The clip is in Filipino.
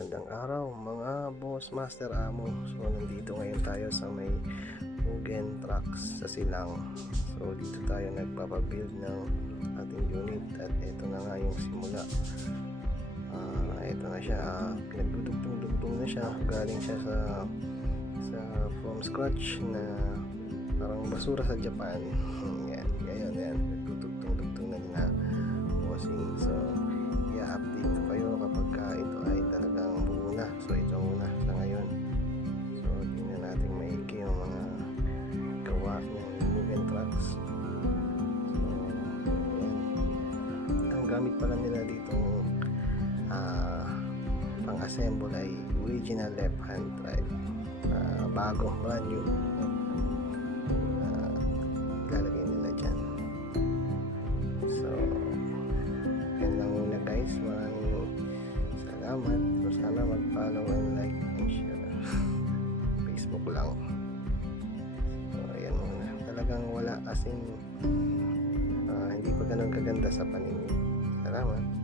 Magandang araw mga boss, master, amo. So nandito ngayon tayo sa may Mugen Trucks sa Silang. So dito tayo nagpapabuild ng ating unit at ito na nga yung simula. Ito na siya, pinagdudugtong-dugtong na siya. Galing siya sa from scratch na parang basura sa Japan. Yan, ngayon nagdudugtong-dugtong na nila bossing. So i-update ko kayo kapag ito ay talagang buo na. So ito muna sa ngayon. So tingnan natin maigi yung mga gawa ng Mugen Trucks. So yan, ang gamit pala nila dito pang assemble ay original left hand drive, bago, brand new, ilalagay nila dyan. So yan lang muna guys, maraming salamat. So sana mag-follow and like and share. Facebook lang. So ayan muna, talagang wala, as in hindi pa ganun kaganda sa paningin. Salamat.